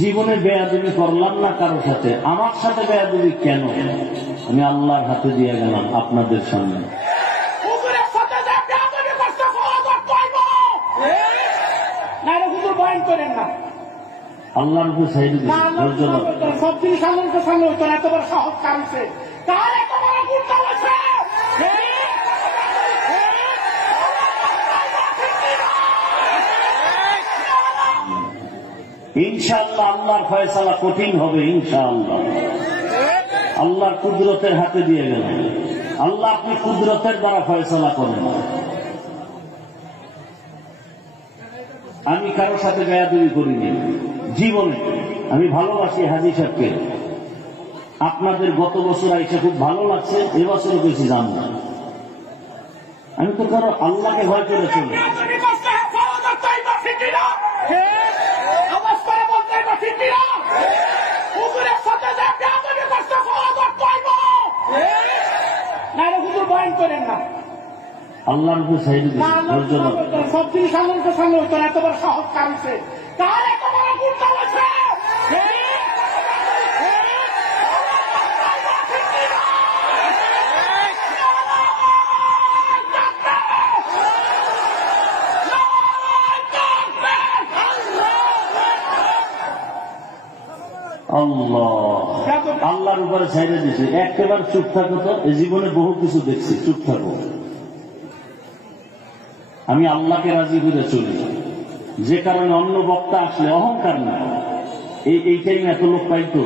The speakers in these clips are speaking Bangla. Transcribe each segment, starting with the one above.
জীবনে বেয়াদবি করলাম না কারো সাথে, আমার সাথে বেয়াদবি কেন? আমি আল্লাহর হাতে দিয়ে গেলাম আপনাদের সামনে। আল্লাহর উপর সাইড সব জিনিস আল্লাহর সামনে হইতো না, এতবার সাহস কারণছে ইনশাআল্লাহ আল্লাহর ফয়সালা কঠিন হবে ইনশাআল্লাহ। আল্লাহর কুদরতের হাতে দিয়ে গেলেন। আল্লাহ আপনি কুদরতের দ্বারা ফয়সালা করেন। আমি কারোর সাথে বেয়াদবি করিনি জীবনে। আমি ভালোবাসি হাজী সাহেবকে। আপনাদের গত বছর আইসা খুব ভালো লাগছে, এবছরও বেশি জান না। আমি তো কারো আল্লাহকে ভয় করে চলি। আল্লাহর উপর সাইড সব জিনিস আল্লাহর সামনে হইতো না, এতবার সাহস কারণছে আল্লাহর উপরে ছেড়ে দিছে। একেবারে চুপ থাকো তো, এই জীবনে বহু কিছু দেখছি, চুপ থাকো। আমি আল্লাহকে রাজি করে চলি, যে কারণে অন্য বক্তা আসলে অহংকার না। এই টাইম এত লোক পাইতো,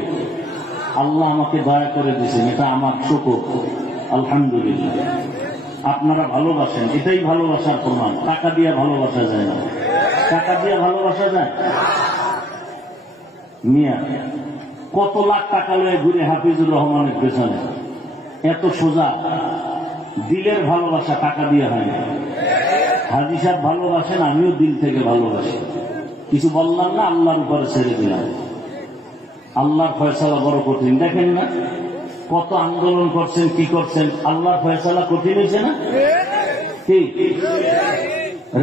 আল্লাহ আমাকে দয়া করে দিয়েছেন, এটা আমার শুকর আলহামদুলিল্লাহ। আপনারা ভালোবাসেন, এটাই ভালোবাসার প্রমাণ। টাকা দিয়ে ভালোবাসা যায় না। টাকা দিয়ে ভালোবাসা যায় মিয়া? কত লাখ টাকা লয়ে ঘুরে হাফিজুর রহমানের পেছনে, এত সোজা। দিলের ভালোবাসা টাকা দিয়ে হয় না। হাজী সাহেব ভালোবাসেন, আমিও দিল থেকে ভালোবাসি। কিছু বললাম না, আল্লাহর উপরে ছেড়ে দিলাম। আল্লাহর ফয়সালা বড় কঠিন। দেখেন না কত আন্দোলন করছেন, কি করছেন, আল্লাহর ফয়সালা কঠিন হয়েছে না? ঠিক।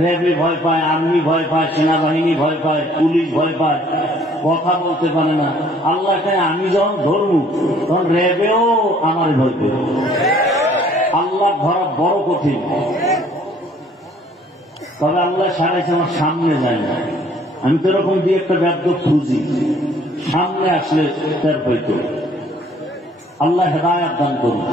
র্যাবে ভয় পায়, আর্মি ভয় পায়, সেনাবাহিনী ভয় পায়, পুলিশ ভয় পায়, কথা বলতে পারে না। আল্লাহ চাই আমি যখন ধরবো তখন র্যাবেও আমার ভয় করবে। আল্লাহ ধরা বড় কঠিন। তবে আল্লাহ সারাইছে আমার সামনে যায় না। আমি তো এরকম দিয়ে একটা ব্যর্থ খুঁজি, সামনে আসলে তার হয়তো। আল্লাহ হেদায়াত দান করুন।